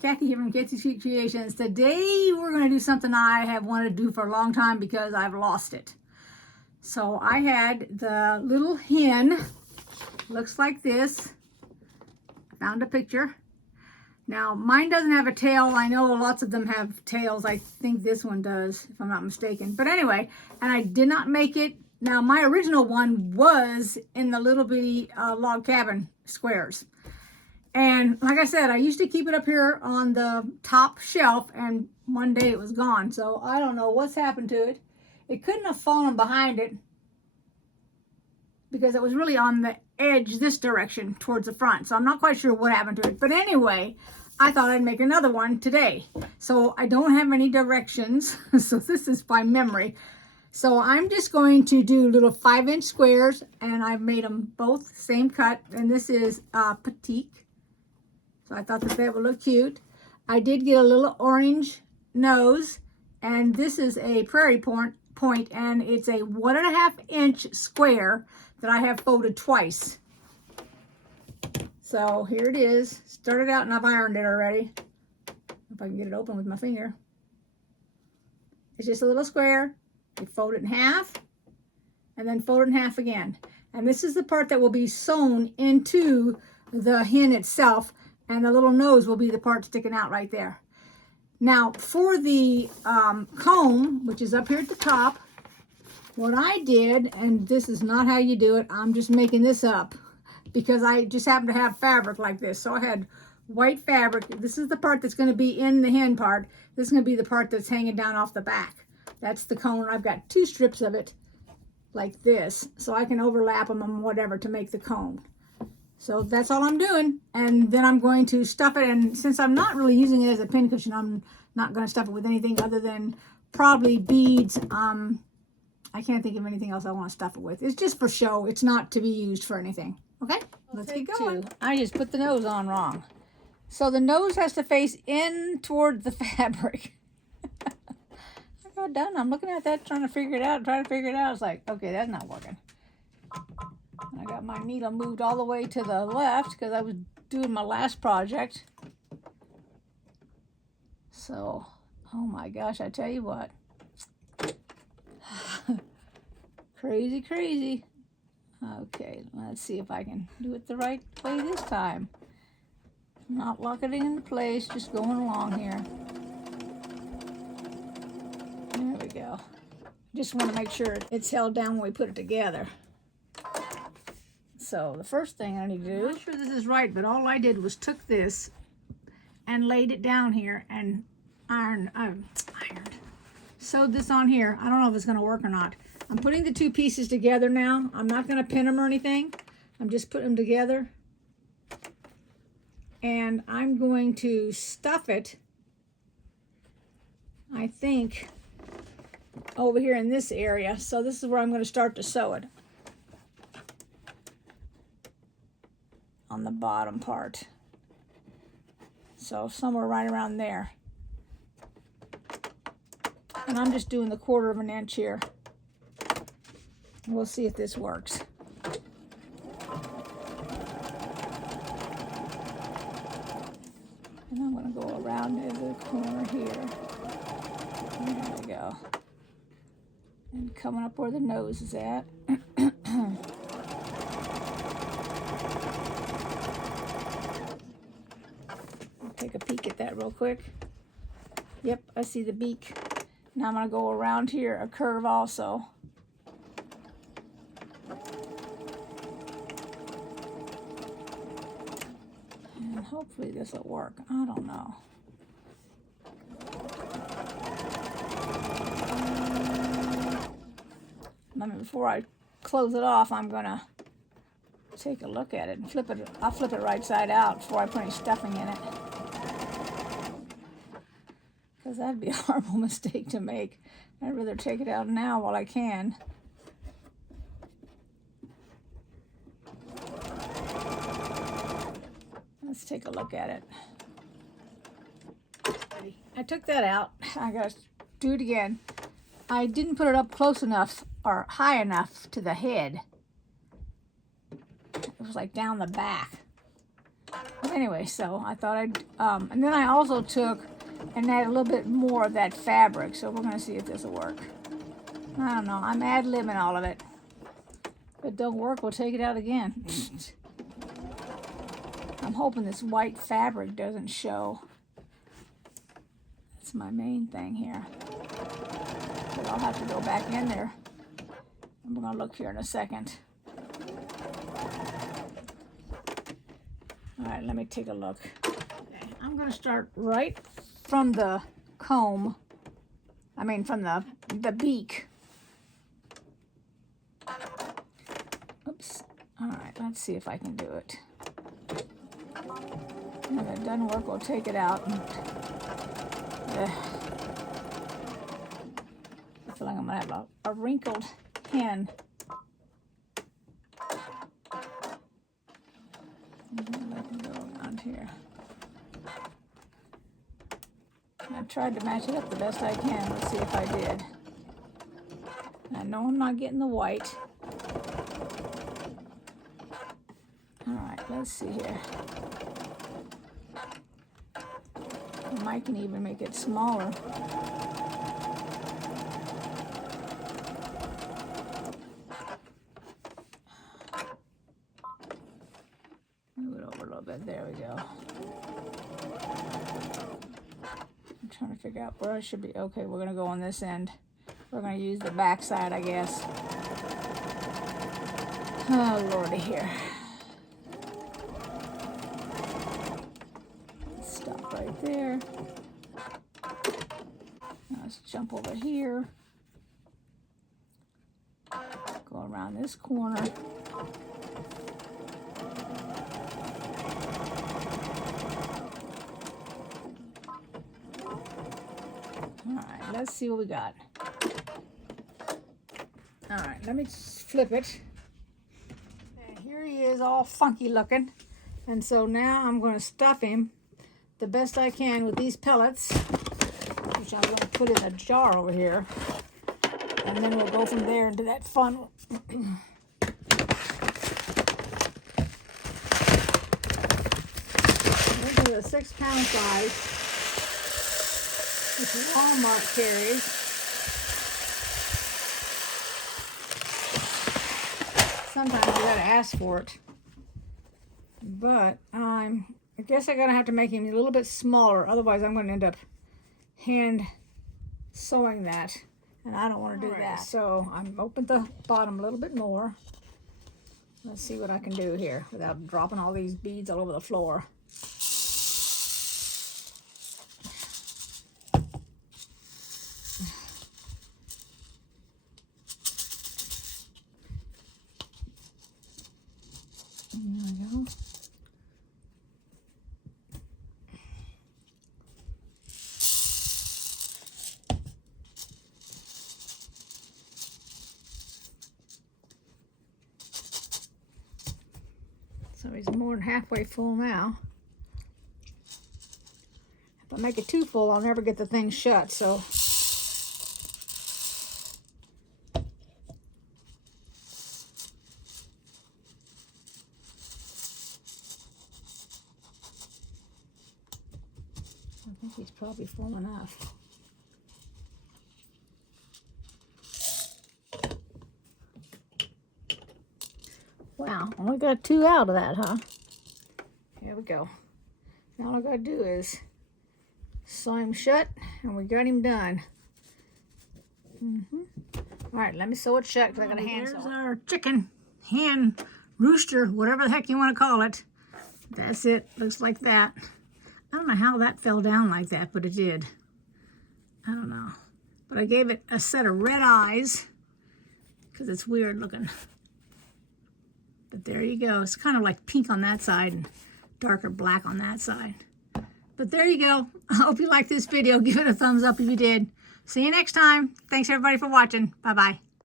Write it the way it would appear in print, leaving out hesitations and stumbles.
Kathy here from KathysKuteKreations. Today we're going to do something I have wanted to do for a long time because I've lost it. So I had the little hen, looks like this. Found a picture. Now mine doesn't have a tail. I know lots of them have tails. I think this one does, if I'm not mistaken. But anyway, and I did not make it. Now my original one was in the little bitty log cabin squares. And like I said, I used to keep it up here on the top shelf, and one day it was gone. So I don't know what's happened to it. It couldn't have fallen behind it because it was really on the edge this direction towards the front. So I'm not quite sure what happened to it. But anyway, I thought I'd make another one today. So I don't have any directions. So this is by memory. So I'm just going to do little 5-inch squares, and I've made them both same cut. And this is Pike. So I thought that would look cute. I did get a little orange nose, and this is a prairie point, and it's a 1.5-inch square that I have folded twice. So here it is. Started out and I've ironed it already. If I can get it open with my finger. It's just a little square. You fold it in half, and then fold it in half again. And this is the part that will be sewn into the hen itself. And the little nose will be the part sticking out right there. Now, for the comb, which is up here at the top, what I did, and this is not how you do it, I'm just making this up, because I just happen to have fabric like this. So I had white fabric. This is the part that's going to be in the hen part. This is going to be the part that's hanging down off the back. That's the cone. I've got 2 strips of it like this, so I can overlap them and whatever to make the cone. So that's all I'm doing, and then I'm going to stuff it, and since I'm not really using it as a pin cushion, I'm not going to stuff it with anything other than probably beads. I can't think of anything else I want to stuff it with. It's just for show. It's not to be used for anything. Okay, let's get going. I just put the nose on wrong. So the nose has to face in toward the fabric. I got done. I'm looking at that, trying to figure it out. It's like, okay, that's not working. I got my needle moved all the way to the left because I was doing my last project. So, oh my gosh, I tell you what. Crazy, crazy. Okay, let's see if I can do it the right way this time. Not locking it in place, just going along here. There we go. Just want to make sure it's held down when we put it together. So the first thing I need to do, I'm not sure this is right, but all I did was took this and laid it down here and sewed this on here. I don't know if it's going to work or not. I'm putting the 2 pieces together now. I'm not going to pin them or anything. I'm just putting them together. And I'm going to stuff it, I think, over here in this area. So this is where I'm going to start to sew it. On the bottom part. So somewhere right around there. And I'm just doing the 1/4 inch here. We'll see if this works. And I'm going to go around to the corner here. There we go. And coming up where the nose is at. Take a peek at that real quick. Yep, I see the beak. Now I'm going to go around here, a curve also. And hopefully this will work. I don't know. Before I close it off, I'm going to take a look at it and flip it. I'll flip it right side out before I put any stuffing in it. Because that'd be a horrible mistake to make. I'd rather take it out now while I can. Let's take a look at it. I took that out. I gotta do it again. I didn't put it up close enough or high enough to the head. It was like down the back. Anyway, so I thought I'd, and then I also took and add a little bit more of that fabric. So we're gonna see if this will work. I don't know, I'm ad-libbing all of it. If it don't work, we'll take it out again. I'm hoping this white fabric doesn't show. That's my main thing here. But I'll have to go back in there. And we're gonna look here in a second. All right, let me take a look. Okay, I'm gonna start right from the comb. I mean from the beak. Oops. All right, let's see if I can do it. If it doesn't work, we'll take it out. And, I feel like I'm gonna have a wrinkled hen. I can go around here. I tried to match it up the best I can. Let's see if I did. I know I'm not getting the white. All right, let's see here. I might can even make it smaller. Move it over a little bit. There we go. I'm trying to figure out where I should be. Okay, we're going to go on this end. We're going to use the back side, I guess. Oh, Lordy, here. Stop right there. Now let's jump over here. Go around this corner. All right, let's see what we got. All right, let me flip it. And here he is, all funky looking. And so now I'm going to stuff him the best I can with these pellets, which I'm going to put in a jar over here. And then we'll go from there into that funnel. This is a 6-pound size, which Walmart carries. Sometimes you gotta ask for it. But I guess I'm gonna have to make him a little bit smaller, otherwise I'm gonna end up hand sewing that, and I don't want to do that. So I'm open the bottom a little bit more. Let's see what I can do here without dropping all these beads all over the floor. There we go. So he's more than halfway full now. If I make it too full, I'll never get the thing shut, so. I think he's probably full enough. Wow, only got 2 out of that, huh? Here we go. Now all I gotta do is sew him shut, and we got him done. All right, let me sew it shut because I got a hand sew. There's our chicken, hen, rooster, whatever the heck you want to call it. That's it. Looks like that. I don't know how that fell down like that, but it did. I don't know. But I gave it a set of red eyes because it's weird looking. But there you go. It's kind of like pink on that side and darker black on that side. But there you go. I hope you liked this video. Give it a thumbs up if you did. See you next time. Thanks everybody for watching. Bye-bye.